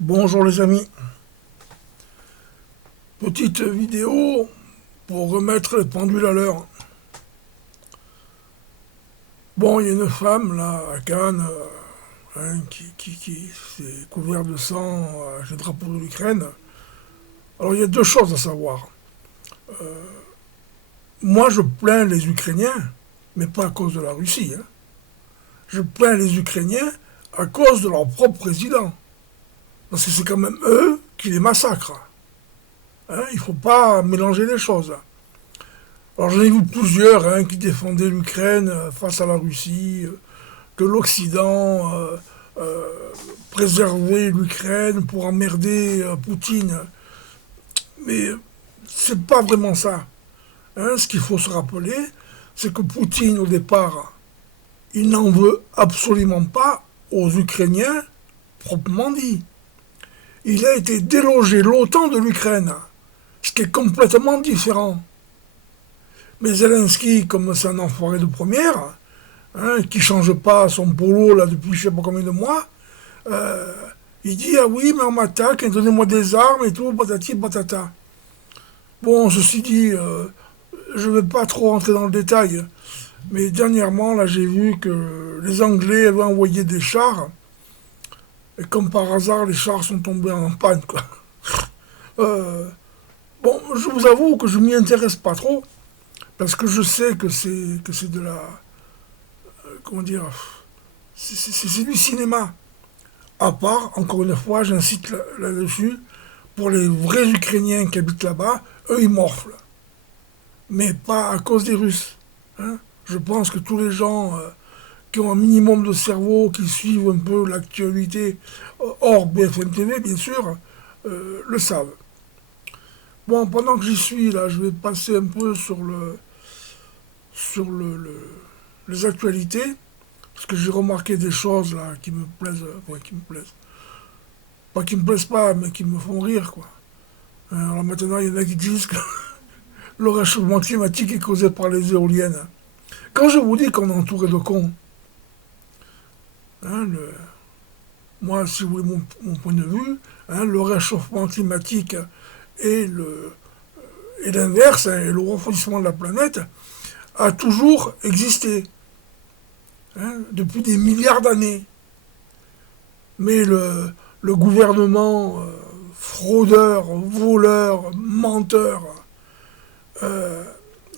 Bonjour les amis, petite vidéo pour remettre les pendules à l'heure. Bon, il y a une femme là à Cannes qui s'est couverte de sang avec le drapeau de l'Ukraine. Alors il y a deux choses à savoir. Moi je plains les Ukrainiens, mais pas à cause de la Russie. Je plains les Ukrainiens à cause de leur propre président. Parce que c'est quand même eux qui les massacrent. Il ne faut pas mélanger les choses. Alors j'en ai vu plusieurs qui défendaient l'Ukraine face à la Russie, que l'Occident préservait l'Ukraine pour emmerder Poutine. Mais c'est pas vraiment ça. Ce qu'il faut se rappeler, c'est que Poutine au départ, il n'en veut absolument pas aux Ukrainiens proprement dit. Il a été délogé l'OTAN de l'Ukraine, ce qui est complètement différent. Mais Zelensky, comme c'est un enfoiré de première, qui change pas son polo là depuis je sais pas combien de mois, il dit ah oui mais on m'attaque, donnez-moi des armes et tout, patati patata. Bon, ceci dit, je vais pas trop rentrer dans le détail, mais dernièrement là j'ai vu que les Anglais avaient envoyé des chars, et comme par hasard les chars sont tombés en panne quoi. Bon, je vous avoue que je m'y intéresse pas trop, parce que je sais que c'est de la comment dire, c'est du cinéma. À part, encore une fois, j'incite là-dessus, pour les vrais Ukrainiens qui habitent là-bas, eux ils morflent. Mais pas à cause des Russes. Je pense que tous les gens qui ont un minimum de cerveau, qui suivent un peu l'actualité, hors BFM TV bien sûr, le savent. Bon, pendant que j'y suis, là, je vais passer un peu sur les actualités. Parce que j'ai remarqué des choses là qui me plaisent, ouais, qui me plaisent. Pas qui me plaisent pas, mais qui me font rire, quoi. Alors maintenant, il y en a qui disent que le réchauffement climatique est causé par les éoliennes. Quand je vous dis qu'on est entouré de cons, hein, moi, si vous voulez mon point de vue, le réchauffement climatique et et l'inverse, et le refroidissement de la planète, a toujours existé, depuis des milliards d'années. Mais le gouvernement fraudeur, voleur, menteur, euh,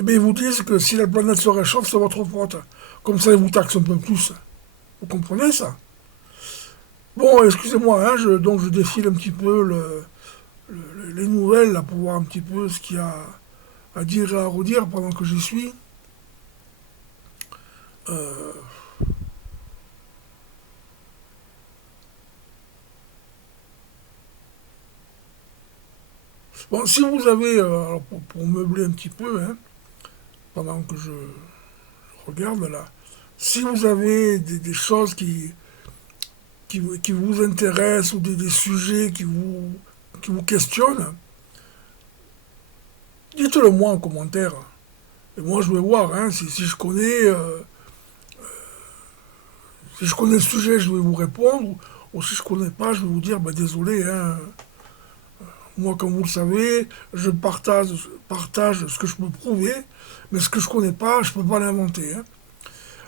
ils vous disent que si la planète se réchauffe, c'est votre faute. Comme ça, ils vous taxent un peu plus. Vous comprenez ça? Bon, excusez-moi, donc je défile un petit peu les nouvelles là, pour voir un petit peu ce qu'il y a à dire et à redire pendant que j'y suis. Euh, bon, si vous avez, alors pour meubler un petit peu, pendant que je regarde là, si vous avez des choses qui vous intéressent ou des sujets qui vous questionnent, dites-le moi en commentaire. Et moi je vais voir, si je connais, si je connais le sujet, je vais vous répondre. Ou si je connais pas, je vais vous dire, bah désolé, moi comme vous le savez, je partage ce que je peux prouver, mais ce que je connais pas, je peux pas l'inventer.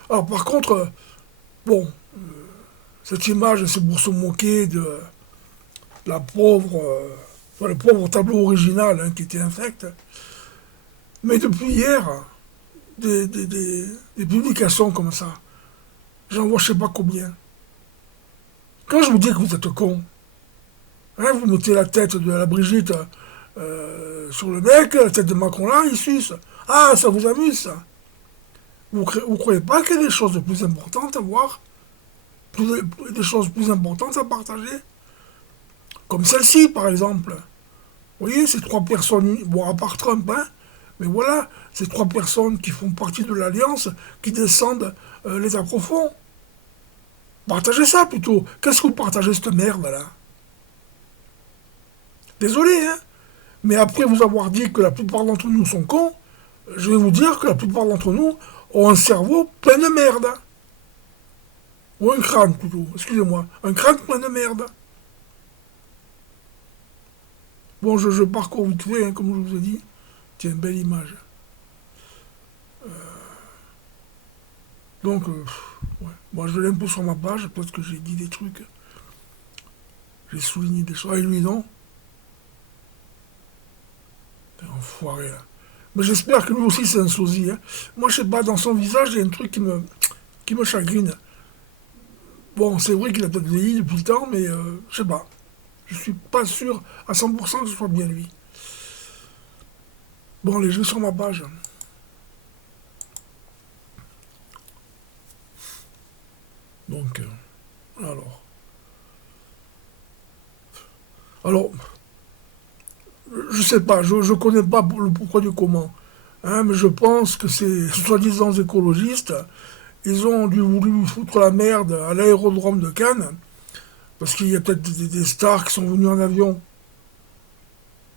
Alors par contre, bon, cette image, c'est pour se moquer de la pauvre, le pauvre tableau original qui était infect. Mais depuis hier, des publications comme ça, j'en vois je sais pas combien. Quand je vous dis que vous êtes con, vous mettez la tête de la Brigitte sur le mec, la tête de Macron là, il suce. Ah, ça vous amuse ça. Vous croyez pas qu'il y a des choses de plus importantes à voir, des choses plus importantes à partager? Comme celle-ci, par exemple. Vous voyez, ces trois personnes, bon, à part Trump, mais voilà, ces trois personnes qui font partie de l'Alliance, qui descendent l'État profond. Partagez ça plutôt. Qu'est-ce que vous partagez cette merde là? Désolé, mais après vous avoir dit que la plupart d'entre nous sont cons, je vais vous dire que la plupart d'entre nous ont un cerveau plein de merde. Ou un crâne plutôt, excusez-moi. Un crâne plein de merde. Bon, je parcours vite fait, hein, comme je vous ai dit. Tiens, belle image. Donc, ouais. Bon, je vais un peu sur ma page, parce que j'ai dit des trucs, j'ai souligné des choses. Ah, et lui, non. Enfoiré, là. Mais j'espère que lui aussi, c'est un sosie. Hein. Moi, je sais pas, dans son visage, il y a un truc qui me chagrine. Bon, c'est vrai qu'il a peut-être vieilli depuis le temps, mais je sais pas. Je suis pas sûr à 100% que ce soit bien lui. Bon, allez, je vais sur ma page. Donc, alors. Alors, je sais pas, je connais pas le pourquoi du comment. Hein, mais je pense que ces soi-disant écologistes, ils ont dû voulu foutre la merde à l'aérodrome de Cannes, parce qu'il y a peut-être des stars qui sont venus en avion.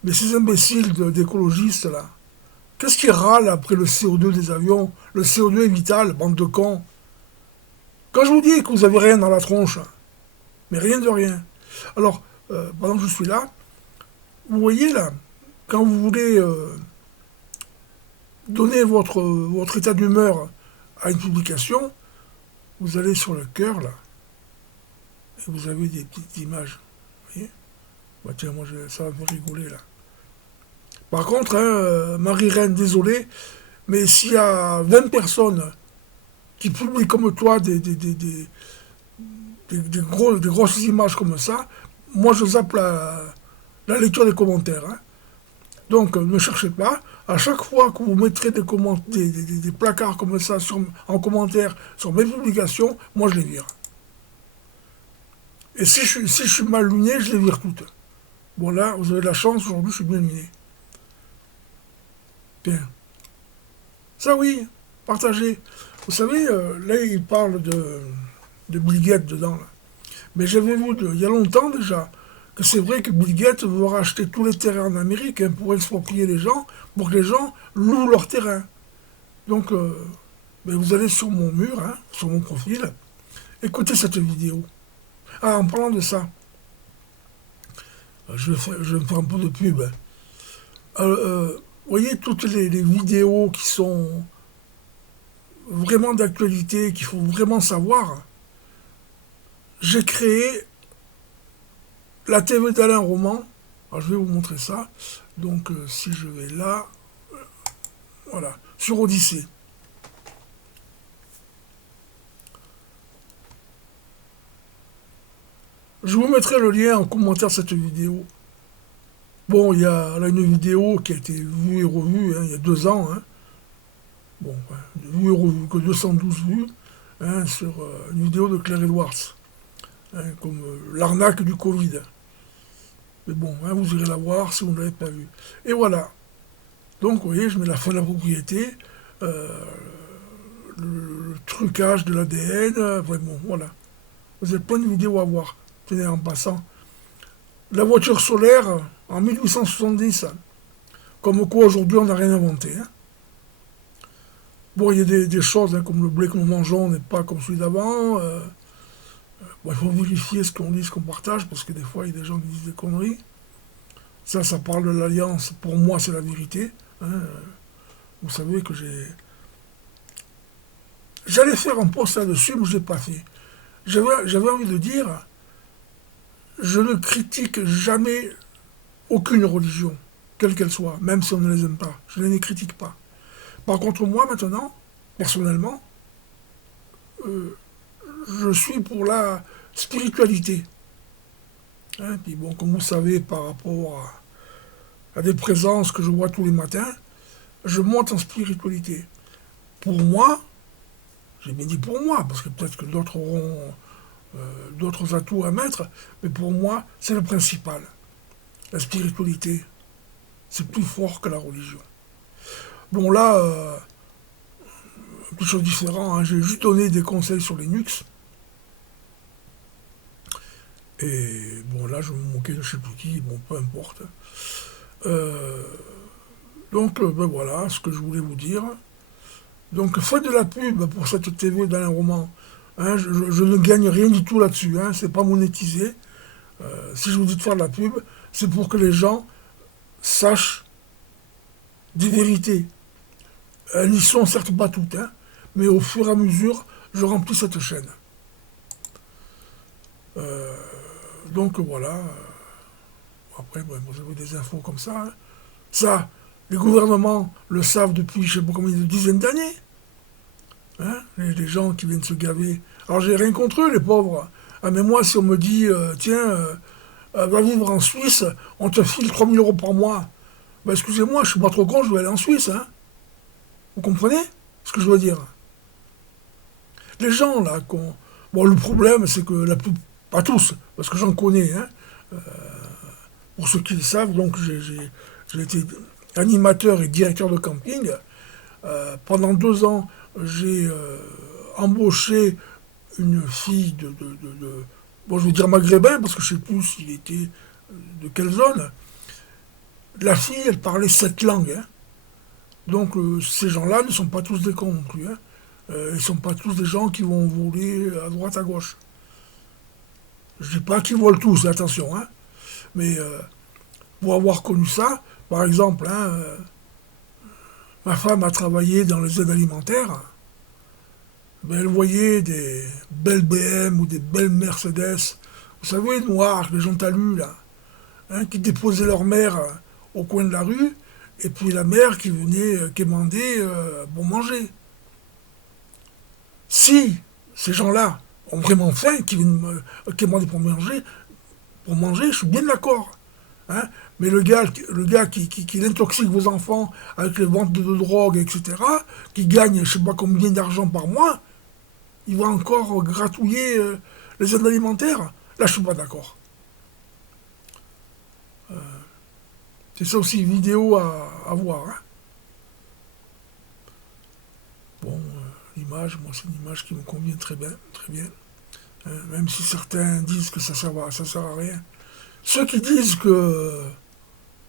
Mais ces imbéciles d'écologistes, là, qu'est-ce qu'ils râlent après le CO2 des avions? Le CO2 est vital, bande de cons. Quand je vous dis que vous avez rien dans la tronche, mais rien de rien. Alors, pendant que je suis là, vous voyez là, quand vous voulez donner votre état d'humeur à une publication, vous allez sur le cœur là, et vous avez des petites images. Vous voyez? Bah tiens, moi ça va me rigoler là. Par contre, hein, Marie-Reine, désolé, mais s'il y a 20 personnes qui publient comme toi des grosses images comme ça, moi je zappe la lecture des commentaires. Hein. Donc ne cherchez pas. À chaque fois que vous mettrez des placards comme ça en commentaire sur mes publications, moi je les vire. Et si je suis mal luné, je les vire toutes. Bon là, vous avez de la chance, aujourd'hui je suis bien luné. Bien. Ça oui, partagez. Vous savez, là il parle de Bill Gates dedans. Là. Mais j'avais vu il y a longtemps déjà que c'est vrai que Bill Gates veut racheter tous les terrains en Amérique hein, pour exproprier les gens, pour que les gens louent leurs terrains. Donc, ben vous allez sur mon mur, hein, sur mon profil, écoutez cette vidéo. Ah, en parlant de ça, je vais me faire un peu de pub. Vous voyez toutes les vidéos qui sont vraiment d'actualité, qu'il faut vraiment savoir. J'ai créé la TV d'Alain Roman. Alors, je vais vous montrer ça. Donc, si je vais là, voilà, sur Odyssée. Je vous mettrai le lien en commentaire de cette vidéo. Bon, il y a là une vidéo qui a été vue et revue hein, il y a 2 ans. Hein. Bon, vue et revue, que 212 vues hein, sur une vidéo de Claire Edwards. Hein, comme l'arnaque du Covid. Mais bon, hein, vous irez la voir si vous ne l'avez pas vue. Et voilà. Donc, vous voyez, je mets la fin de la propriété, le trucage de l'ADN, vraiment, voilà. Vous avez plein de vidéos à voir. Tenez, en passant. La voiture solaire, en 1870, comme quoi aujourd'hui on n'a rien inventé. Hein. Bon, il y a des choses, hein, comme le blé que nous mangeons n'est pas comme celui d'avant. Bon, il faut vérifier ce qu'on dit, ce qu'on partage, parce que des fois, il y a des gens qui disent des conneries. Ça parle de l'alliance. Pour moi, c'est la vérité. Hein. Vous savez que j'allais faire un post là-dessus, mais je ne l'ai pas fait. J'avais envie de dire, je ne critique jamais aucune religion, quelle qu'elle soit, même si on ne les aime pas. Je ne les critique pas. Par contre, moi, maintenant, personnellement, je suis pour la spiritualité. Hein, puis bon, comme vous savez, par rapport à des présences que je vois tous les matins, je monte en spiritualité. Pour moi, j'ai bien dit pour moi, parce que peut-être que d'autres auront d'autres atouts à mettre, mais pour moi, c'est le principal. La spiritualité, c'est plus fort que la religion. Bon là, quelque chose de différent, hein, j'ai juste donné des conseils sur Linux. Et bon là, je me moquais de je sais plus qui, bon peu importe. Euh, donc ben voilà ce que je voulais vous dire. Donc faites de la pub pour cette TV d'Alain Roman. Hein, je ne gagne rien du tout là-dessus, hein, c'est pas monétisé. Si je vous dis de faire de la pub, c'est pour que les gens sachent des vérités. Elles n'y sont certes pas toutes, hein, mais au fur et à mesure, je remplis cette chaîne. Euh, donc voilà. Après, bon, vous avez des infos comme ça. Hein. Ça, les gouvernements le savent depuis je ne sais pas combien de dizaines d'années. Hein, les gens qui viennent se gaver. Alors j'ai rien contre eux, les pauvres. Ah, mais moi, si on me dit, tiens, va vivre en Suisse, on te file 3 000 € par mois. Ben, excusez-moi, je suis pas trop con, je vais aller en Suisse. Hein. Vous comprenez ce que je veux dire? Les gens, là, bon, le problème, c'est que pas tous, parce que j'en connais, hein, pour ceux qui le savent, donc j'ai été animateur et directeur de camping. Pendant 2 ans, j'ai embauché une fille bon, je vais dire maghrébin, parce que je ne sais plus s'il était de quelle zone. La fille, elle parlait 7 langues. Hein. Donc ces gens-là ne sont pas tous des cons non plus. Hein. Ils ne sont pas tous des gens qui vont voler à droite, à gauche. Je ne dis pas qu'ils volent tous, attention. Hein. Mais pour avoir connu ça, par exemple, hein, ma femme a travaillé dans les aides alimentaires. Ben, elle voyait des belles BM ou des belles Mercedes, vous savez, noires, les gens talus, là, hein, qui déposaient leur mère au coin de la rue, et puis la mère qui venait quémander pour manger. Si ces gens-là ont vraiment faim, qui viennent quémander pour manger, je suis bien d'accord. Hein. Mais le gars qui intoxique vos enfants avec les ventes de drogue, etc., qui gagne je ne sais pas combien d'argent par mois, il va encore gratouiller les aides alimentaires. Là, je suis pas d'accord. C'est ça aussi, vidéo à voir. Hein. Bon, l'image, moi, c'est une image qui me convient très bien, très bien. Même si certains disent que ça sert à rien. Ceux qui disent que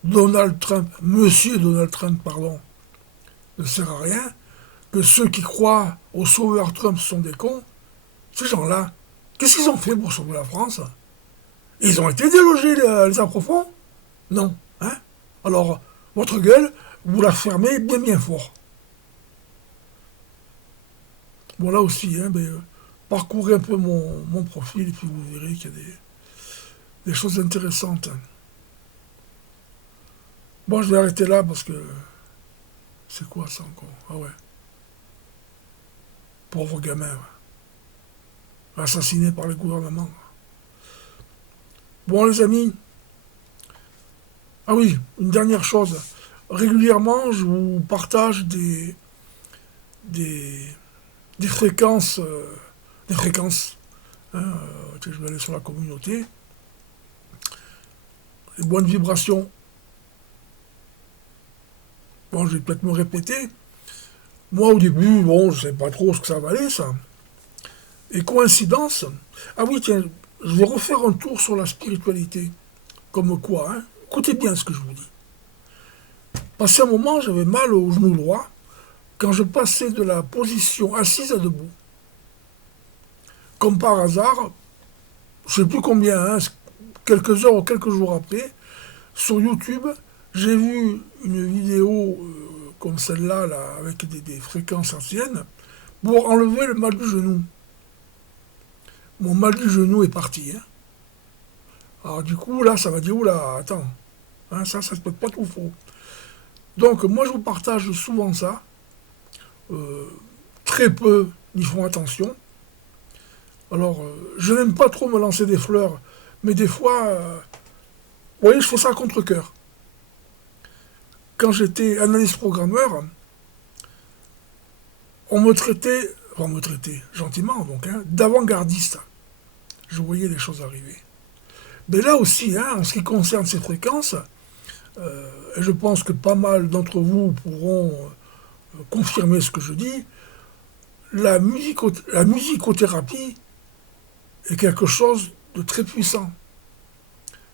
Donald Trump, Monsieur Donald Trump, pardon, ne sert à rien, que ceux qui croient au sauveur Trump sont des cons, ces gens-là, qu'est-ce qu'ils ont fait pour sauver la France? Ils ont été délogés, les approfonds? Non. Hein? Alors, votre gueule, vous la fermez bien bien fort. Bon, là aussi, hein, ben, parcourez un peu mon profil et puis vous verrez qu'il y a des choses intéressantes. Bon, je vais arrêter là parce que... C'est quoi ça encore? Ah ouais. Pauvre gamin. Ouais. Assassiné par le gouvernement. Bon, les amis. Ah oui, une dernière chose. Régulièrement, je vous partage des, des fréquences. Des fréquences. Hein, je vais aller sur la communauté. Les bonnes vibrations. Bon, je vais peut-être me répéter. Moi, au début, bon, je ne savais pas trop ce que ça valait, ça. Et coïncidence. Ah oui, tiens, je vais refaire un tour sur la spiritualité. Comme quoi, hein. Écoutez bien ce que je vous dis. Passé un moment, j'avais mal au genou droit quand je passais de la position assise à debout. Comme par hasard, je ne sais plus combien, hein, quelques heures ou quelques jours après, sur YouTube, j'ai vu une vidéo comme celle-là, là, avec des fréquences anciennes, pour enlever le mal du genou. Mon mal du genou est parti. Hein. Alors du coup, là, ça m'a dit, oula, attends, hein, ça se peut pas tout faux. Donc, moi, je vous partage souvent ça. Euh, Très peu n'y font attention. Alors, je n'aime pas trop me lancer des fleurs, mais des fois, vous voyez, je fais ça à contre-cœur. Quand j'étais analyste programmeur, on me traitait gentiment, donc, hein, d'avant-gardiste. Je voyais les choses arriver. Mais là aussi, hein, en ce qui concerne ces fréquences, et je pense que pas mal d'entre vous pourront confirmer ce que je dis, la musicothérapie est quelque chose de très puissant.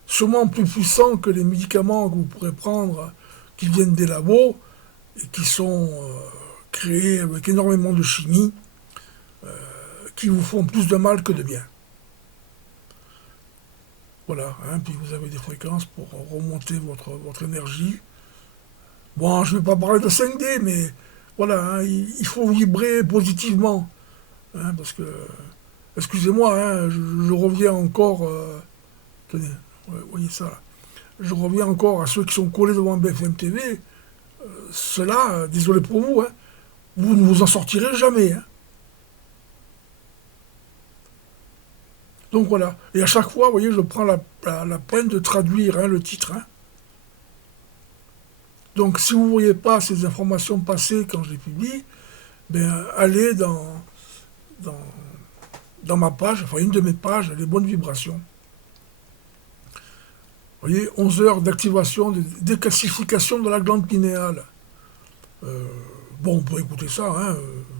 Sûrement plus puissant que les médicaments que vous pourrez prendre qui viennent des labos et qui sont créés avec énormément de chimie, qui vous font plus de mal que de bien. Voilà, hein, puis vous avez des fréquences pour remonter votre énergie. Bon, je ne vais pas parler de 5D, mais voilà, hein, il faut vibrer positivement. Hein, parce que, excusez-moi, hein, je reviens encore, tenez, ouais, voyez ça là. Je reviens encore à ceux qui sont collés devant BFM TV. Ceux-là, désolé pour vous, hein, vous ne vous en sortirez jamais. Hein. Donc voilà. Et à chaque fois, vous voyez, je prends la peine de traduire hein, le titre. Hein. Donc si vous ne voyez pas ces informations passer quand je les publie, ben, allez dans, dans ma page, enfin une de mes pages, les bonnes vibrations. Vous voyez, 11 heures d'activation, de décalcification de la glande pinéale. Euh, bon, on peut écouter ça, hein.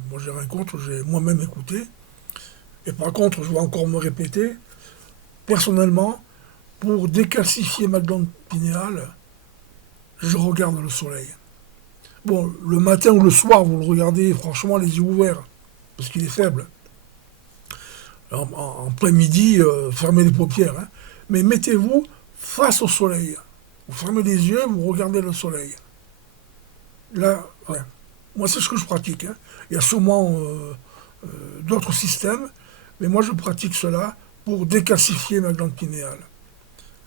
Moi j'ai rien contre, j'ai moi-même écouté. Et par contre, je vais encore me répéter, personnellement, pour décalcifier ma glande pinéale, je regarde le soleil. Bon, le matin ou le soir, vous le regardez franchement les yeux ouverts, parce qu'il est faible. En plein midi, fermez les paupières. Hein. Mais mettez-vous face au soleil. Vous fermez les yeux, vous regardez le soleil. Là, ouais. Moi, c'est ce que je pratique. Hein. Il y a sûrement d'autres systèmes, mais moi, je pratique cela pour décalcifier ma glande pinéale.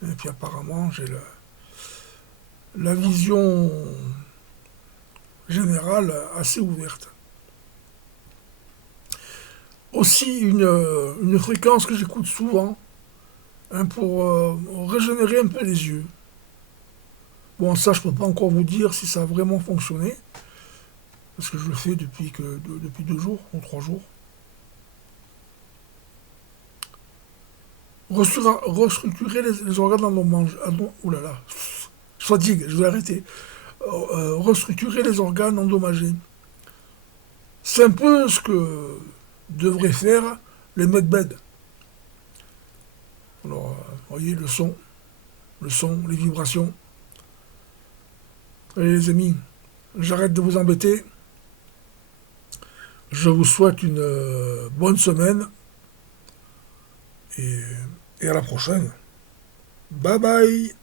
Et puis, apparemment, j'ai la vision générale assez ouverte. Aussi, une fréquence que j'écoute souvent hein, pour régénérer un peu les yeux. Bon, ça, je ne peux pas encore vous dire si ça a vraiment fonctionné, parce que je le fais depuis 2 jours ou 3 jours. Restructurer les organes endommagés. Oh là là, je fatigue, je vais arrêter. Restructurer les organes endommagés. C'est un peu ce que devraient faire les medbeds. Alors, vous voyez, le son, les vibrations. Allez les amis, j'arrête de vous embêter. Je vous souhaite une bonne semaine et à la prochaine. Bye bye.